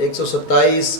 127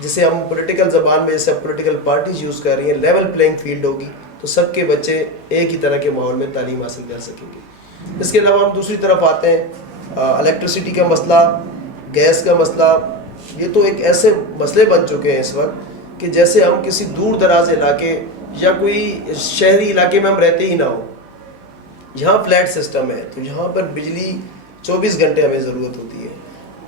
جسے ہم پولیٹیکل زبان میں جیسے پولیٹیکل پارٹیز یوز کر رہی ہیں، لیول پلینگ فیلڈ ہوگی تو سب کے بچے ایک ہی طرح کے ماحول میں تعلیم حاصل کر سکیں گے۔ اس کے علاوہ ہم دوسری طرف آتے ہیں، الیکٹریسٹی کا مسئلہ، گیس کا مسئلہ، یہ تو ایک ایسے مسئلے بن چکے ہیں اس وقت کہ جیسے ہم کسی دور دراز علاقے یا کوئی شہری علاقے میں ہم رہتے ہی نہ ہو۔ یہاں فلیٹ سسٹم ہے تو یہاں پر بجلی 24 گھنٹے ہمیں ضرورت ہوتی ہے،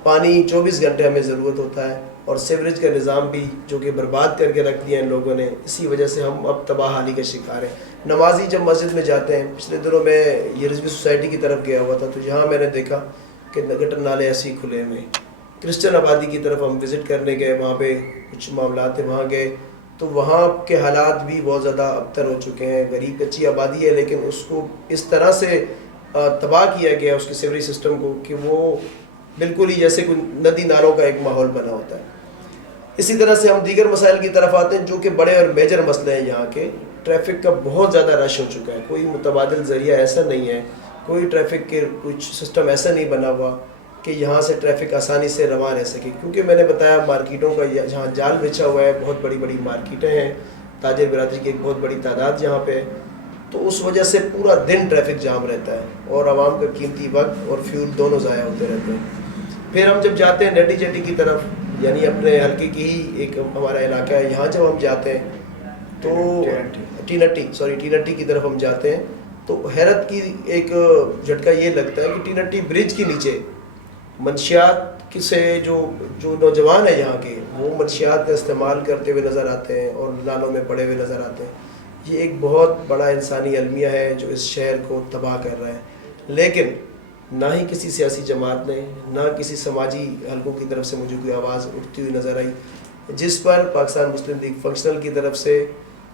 پانی 24 گھنٹے ہمیں ضرورت ہوتا ہے، اور سیوریج کا نظام بھی جو کہ برباد کر کے رکھ دیا ان لوگوں نے، اسی وجہ سے ہم اب تباہ حالی کا شکار ہیں۔ نمازی جب مسجد میں جاتے ہیں، پچھلے دنوں میں یہ رضوی سوسائٹی کی طرف گیا ہوا تھا تو یہاں میں نے دیکھا کہ گٹر نالے ایسے ہی کھلے ہوئے ہیں۔ کرسچن آبادی کی طرف ہم وزٹ کرنے گئے، وہاں پہ کچھ معاملات ہیں، وہاں گئے تو وہاں کے حالات بھی بہت زیادہ ابتر ہو چکے ہیں۔ غریب کچی آبادی ہے لیکن اس کو اس طرح سے تباہ کیا گیا اس کے سیوریج سسٹم کو کہ وہ بالکل ہی جیسے کوئی ندی نالوں کا ایک ماحول بنا ہوتا ہے۔ اسی طرح سے ہم دیگر مسائل کی طرف آتے ہیں جو کہ بڑے اور میجر مسئلے ہیں یہاں کے۔ ٹریفک کا بہت زیادہ رش ہو چکا ہے، کوئی متبادل ذریعہ ایسا نہیں ہے، کوئی ٹریفک کے کچھ سسٹم ایسا نہیں بنا ہوا کہ یہاں سے ٹریفک آسانی سے رواں رہ سکے، کیونکہ میں نے بتایا مارکیٹوں کا جہاں جال بچھا ہوا ہے، بہت بڑی بڑی مارکیٹیں ہیں، تاجر برادری کی ایک بہت بڑی تعداد یہاں پہ ہے، تو اس وجہ سے پورا دن ٹریفک جام رہتا ہے اور عوام کا قیمتی وقت اور فیول دونوں ضائع ہوتے رہتے ہیں۔ پھر ہم جب جاتے ہیں نیٹی چیٹی کی طرف، یعنی اپنے حلقے کی ہی ایک ہمارا علاقہ ہے، یہاں جب ہم جاتے ہیں تو ٹینٹی کی طرف ہم جاتے ہیں تو حیرت کی ایک جھٹکا یہ لگتا ہے کہ ٹینٹی برج کے نیچے منشیات سے جو نوجوان ہیں یہاں کے، وہ منشیات کا استعمال کرتے ہوئے نظر آتے ہیں اور نالوں میں پڑے ہوئے نظر آتے ہیں۔ یہ ایک بہت بڑا انسانی المیہ ہے جو اس شہر کو تباہ کر رہا ہے، لیکن نہ ہی کسی سیاسی جماعت نے، نہ کسی سماجی حلقوں کی طرف سے مجھے کوئی آواز اٹھتی ہوئی نظر آئی، جس پر پاکستان مسلم لیگ فنکشنل کی طرف سے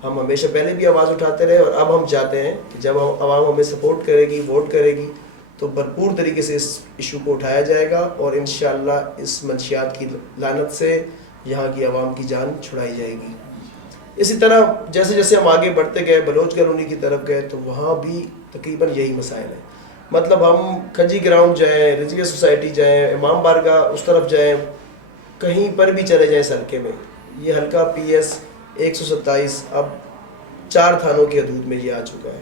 ہم ہمیشہ پہلے بھی آواز اٹھاتے رہے، اور اب ہم چاہتے ہیں کہ جب عوام ہمیں سپورٹ کرے گی، ووٹ کرے گی، تو بھرپور طریقے سے اس ایشو کو اٹھایا جائے گا اور انشاءاللہ اس منشیات کی لعنت سے یہاں کی عوام کی جان چھڑائی جائے گی۔ اسی طرح جیسے جیسے ہم آگے بڑھتے گئے، بلوچ کالونی کی طرف گئے تو وہاں بھی تقریباً یہی مسائل ہیں۔ مطلب ہم کھجی گراؤنڈ جائیں، رضویہ سوسائٹی جائیں، امام بارگاہ اس طرف جائیں، کہیں پر بھی چلے جائیں اس حلقے میں، یہ حلقہ PS 127 اب 4 تھانوں کی حدود میں یہ آ چکا ہے۔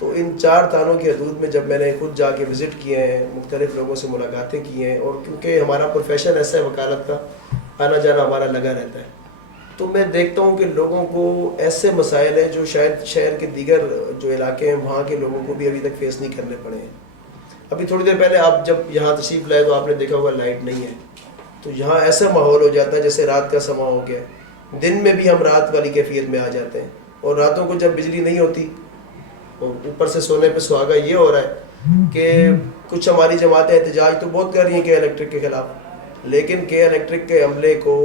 تو ان 4 تھانوں کی حدود میں جب میں نے خود جا کے وزٹ کیے ہیں، مختلف لوگوں سے ملاقاتیں کی ہیں، اور کیونکہ ہمارا پروفیشن ایسا ہے وکالت کا، آنا جانا ہمارا لگا رہتا ہے، تو میں دیکھتا ہوں کہ لوگوں کو ایسے مسائل ہیں جو شاید شہر کے دیگر جو علاقے ہیں وہاں کے لوگوں کو بھی ابھی تک فیس نہیں کرنے پڑے ہیں۔ ابھی تھوڑی دیر پہلے آپ جب یہاں تشریف لائے تو آپ نے دیکھا ہوگا لائٹ نہیں ہے، تو یہاں ایسا ماحول ہو جاتا ہے جیسے رات کا سما ہو گیا۔ دن میں بھی ہم رات والی کیفیت میں آ جاتے ہیں، اور راتوں کو جب بجلی نہیں ہوتی، اوپر سے سونے پہ سہاگا یہ ہو رہا ہے کہ کچھ ہماری جماعتیں احتجاج تو بہت کر رہی ہیں کے الیکٹرک کے خلاف، لیکن کے الیکٹرک کے عملے کو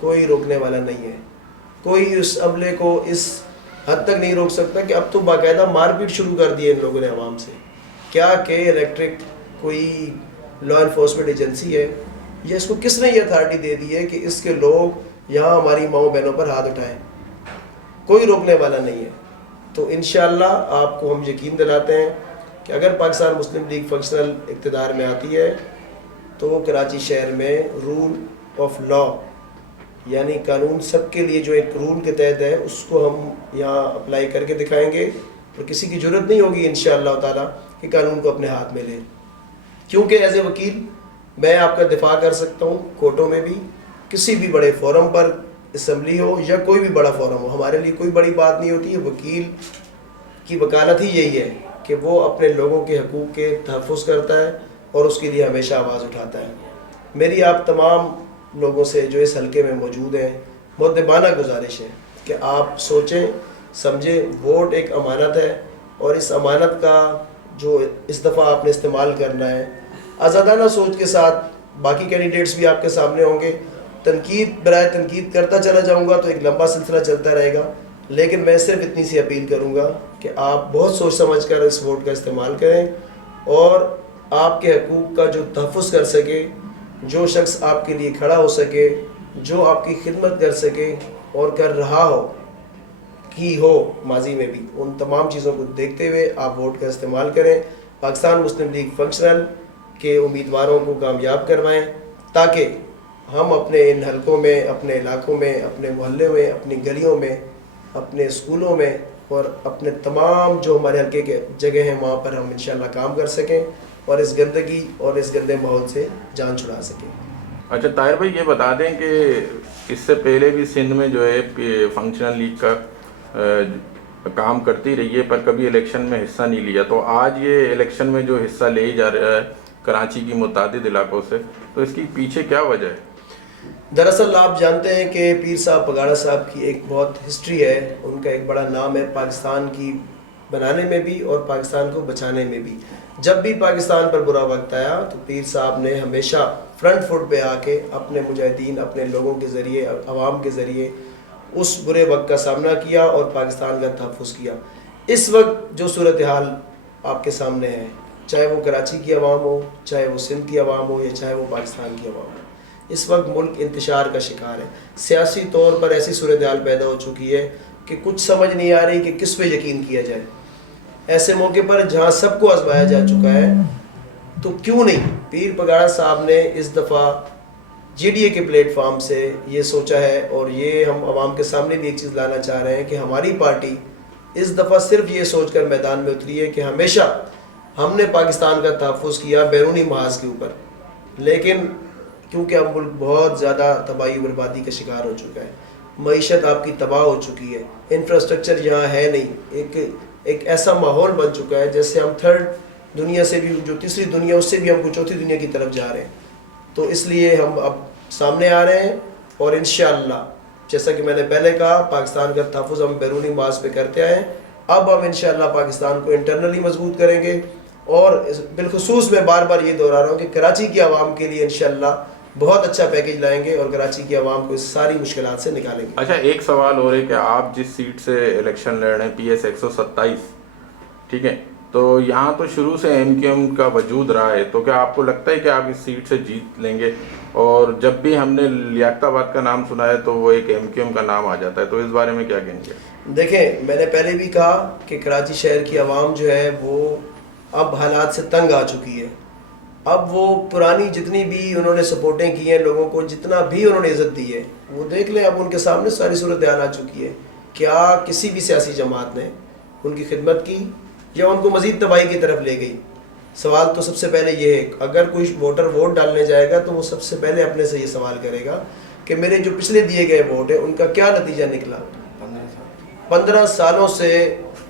کوئی روکنے والا نہیں ہے، کوئی اس عملے کو اس حد تک نہیں روک سکتا کہ اب تو باقاعدہ مار پیٹ شروع کر دی ہے ان لوگوں نے عوام سے۔ کیا کے الیکٹرک کوئی لا انفورسمنٹ ایجنسی ہے؟ یا اس کو کس نے یہ اتھارٹی دے دی ہے کہ اس کے لوگ یہاں ہماری ماؤں بہنوں پر ہاتھ اٹھائیں؟ کوئی روکنے والا نہیں ہے۔ تو انشاءاللہ آپ کو ہم یقین دلاتے ہیں کہ اگر پاکستان مسلم لیگ فنکشنل اقتدار میں آتی ہے تو کراچی شہر میں رول آف لا، یعنی قانون سب کے لیے جو ایک رول کے تحت ہے، اس کو ہم یہاں اپلائی کر کے دکھائیں گے، اور کسی کی ضرورت نہیں ہوگی انشاءاللہ تعالیٰ کہ قانون کو اپنے ہاتھ میں لے، کیونکہ ایز اے وکیل میں آپ کا دفاع کر سکتا ہوں کورٹوں میں بھی، کسی بھی بڑے فورم پر، اسمبلی ہو یا کوئی بھی بڑا فورم ہو، ہمارے لیے کوئی بڑی بات نہیں ہوتی ہے۔ وکیل کی وکالت ہی یہی ہے کہ وہ اپنے لوگوں کے حقوق کے تحفظ کرتا ہے اور اس کے لیے ہمیشہ آواز اٹھاتا ہے۔ میری آپ تمام لوگوں سے جو اس حلقے میں موجود ہیں مؤدبانہ گزارش ہے کہ آپ سوچیں سمجھیں، ووٹ ایک امانت ہے، اور اس امانت کا جو اس دفعہ آپ نے استعمال کرنا ہے آزادانہ سوچ کے ساتھ۔ باقی کینڈیڈیٹس بھی آپ کے سامنے ہوں گے، تنقید برائے تنقید کرتا چلا جاؤں گا تو ایک لمبا سلسلہ چلتا رہے گا، لیکن میں صرف اتنی سی اپیل کروں گا کہ آپ بہت سوچ سمجھ کر اس ووٹ کا استعمال کریں، اور آپ کے حقوق کا جو تحفظ کر سکے، جو شخص آپ کے لیے کھڑا ہو سکے، جو آپ کی خدمت کر سکے اور کر رہا ہو کی ہو ماضی میں بھی، ان تمام چیزوں کو دیکھتے ہوئے آپ ووٹ کا استعمال کریں، پاکستان مسلم لیگ فنکشنل کے امیدواروں کو کامیاب کروائیں، تاکہ ہم اپنے ان حلقوں میں، اپنے علاقوں میں، اپنے محلے میں، اپنی گلیوں میں، اپنے اسکولوں میں اور اپنے تمام جو ہمارے حلقے کے جگہ ہیں وہاں پر ہم انشاءاللہ کام کر سکیں اور اس گندگی اور اس گندے ماحول سے جان چھڑا سکیں۔ اچھا طاہر بھائی یہ بتا دیں کہ اس سے پہلے بھی سندھ میں جو ہے فنکشنل لیگ کا کام کرتی رہی ہے پر کبھی الیکشن میں حصہ نہیں لیا، تو آج یہ الیکشن میں جو حصہ لے ہی جا رہا ہے کراچی کی متعدد علاقوں سے، تو اس کی پیچھے کیا وجہ ہے؟ دراصل آپ جانتے ہیں کہ پیر صاحب پگاڑا صاحب کی ایک بہت ہسٹری ہے، ان کا ایک بڑا نام ہے پاکستان کی بنانے میں بھی اور پاکستان کو بچانے میں بھی۔ جب بھی پاکستان پر برا وقت آیا تو پیر صاحب نے ہمیشہ فرنٹ فٹ پہ آ کے اپنے مجاہدین، اپنے لوگوں کے ذریعے، عوام کے ذریعے اس برے وقت کا سامنا کیا اور پاکستان کا تحفظ کیا۔ اس وقت جو صورتحال آپ کے سامنے ہے، چاہے وہ کراچی کی عوام ہو، چاہے وہ سندھ کی عوام ہو یا چاہے وہ پاکستان کی عوام ہو، اس وقت ملک انتشار کا شکار ہے۔ سیاسی طور پر ایسی صورتحال پیدا ہو چکی ہے کہ کچھ سمجھ نہیں آ رہی کہ کس پہ یقین کیا جائے۔ ایسے موقع پر جہاں سب کو آزمایا جا چکا ہے تو کیوں نہیں پیر پگاڑا صاحب نے اس دفعہ جی ڈی اے کے پلیٹ فارم سے یہ سوچا ہے، اور یہ ہم عوام کے سامنے بھی ایک چیز لانا چاہ رہے ہیں کہ ہماری پارٹی اس دفعہ صرف یہ سوچ کر میدان میں اتری ہے کہ ہمیشہ ہم نے پاکستان کا تحفظ کیا بیرونی محاذ کے اوپر، لیکن کیونکہ اب ملک بہت زیادہ تباہی و بربادی کا شکار ہو چکا ہے، معیشت آپ کی تباہ ہو چکی ہے، انفراسٹرکچر یہاں ہے نہیں، ایک ایسا ماحول بن چکا ہے جیسے ہم تھرڈ دنیا سے بھی، جو تیسری دنیا اس سے بھی ہم کو چوتھی دنیا کی طرف جا رہے ہیں۔ تو اس لیے ہم اب سامنے آ رہے ہیں اور انشاءاللہ جیسا کہ میں نے پہلے کہا پاکستان کا تحفظ ہم بیرونی محاذ پہ کرتے آئے ہیں، اب ہم انشاءاللہ پاکستان کو انٹرنلی مضبوط کریں گے، اور بالخصوص میں بار بار یہ دہرا رہا ہوں کہ کراچی کی عوام کے لیے انشاءاللہ بہت اچھا پیکیج لائیں گے اور کراچی کی عوام کو اس ساری مشکلات سے نکالیں گے۔ اچھا ایک سوال اور ہے کہ آپ جس سیٹ سے الیکشن لڑ رہے ہیں PS 127، ٹھیک ہے، تو یہاں تو شروع سے MQM کا وجود رہا ہے، تو کیا آپ کو لگتا ہے کہ آپ اس سیٹ سے جیت لیں گے؟ اور جب بھی ہم نے لیاقت آباد کا نام سنا ہے تو وہ ایک MQM کا نام آ جاتا ہے، تو اس بارے میں کیا کہیں گے؟ دیکھیں میں نے پہلے بھی کہا کہ کراچی شہر کی عوام جو ہے وہ اب حالات سے تنگ آ چکی ہے۔ اب وہ پرانی جتنی بھی انہوں نے سپورٹیں کی ہیں لوگوں کو، جتنا بھی انہوں نے عزت دی ہے، وہ دیکھ لیں اب ان کے سامنے ساری صورتحال آ چکی ہے۔ کیا کسی بھی سیاسی جماعت نے ان کی خدمت کی یا ان کو مزید تباہی کی طرف لے گئی؟ سوال تو سب سے پہلے یہ ہے، اگر کوئی ووٹر ووٹ ڈالنے جائے گا تو وہ سب سے پہلے اپنے سے یہ سوال کرے گا کہ میرے جو پچھلے دیے گئے ووٹ ہیں ان کا کیا نتیجہ نکلا۔ 15 سالوں سے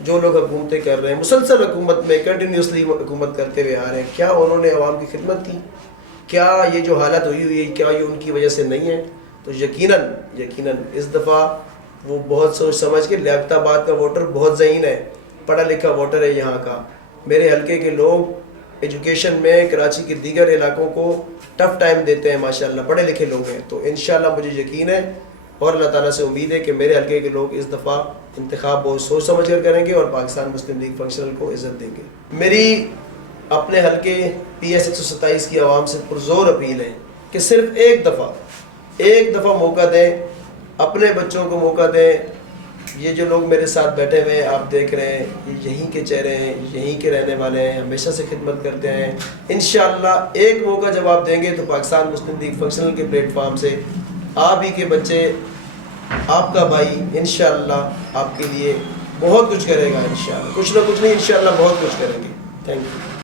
جو لوگ حکومتیں کر رہے ہیں، مسلسل حکومت میں کنٹینیوسلی حکومت کرتے ہوئے آ رہے ہیں، کیا انہوں نے عوام کی خدمت کی؟ کیا یہ جو حالت ہوئی ہے کیا یہ ان کی وجہ سے نہیں ہے؟ تو یقیناً اس دفعہ وہ بہت سوچ سمجھ کے، لیاقت آباد کا ووٹر بہت ذہین ہے، پڑھا لکھا ووٹر ہے یہاں کا، میرے حلقے کے لوگ ایجوکیشن میں کراچی کے دیگر علاقوں کو ٹف ٹائم دیتے ہیں، ماشاءاللہ پڑھے لکھے لوگ ہیں، تو انشاءاللہ مجھے یقین ہے اور اللہ تعالیٰ سے امید ہے کہ میرے حلقے کے لوگ اس دفعہ انتخاب بہت سوچ سمجھ کر کریں گے اور پاکستان مسلم لیگ فنکشنل کو عزت دیں گے۔ میری اپنے حلقے PS 127 کی عوام سے پرزور اپیل ہے کہ صرف ایک دفعہ موقع دیں، اپنے بچوں کو موقع دیں۔ یہ جو لوگ میرے ساتھ بیٹھے ہوئے ہیں آپ دیکھ رہے ہیں، یہ یہیں کے چہرے ہیں، یہیں کے رہنے والے ہیں، ہمیشہ سے خدمت کرتے ہیں۔ انشاءاللہ ایک موقع جب آپ دیں گے تو پاکستان مسلم لیگ فنکشنل کے پلیٹ فارم سے آپ ہی کے بچے، آپ کا بھائی انشاءاللہ آپ کے لیے بہت کچھ کرے گا، انشاءاللہ کچھ نہ کچھ نہیں، انشاءاللہ بہت کچھ کریں گے۔ Thank you.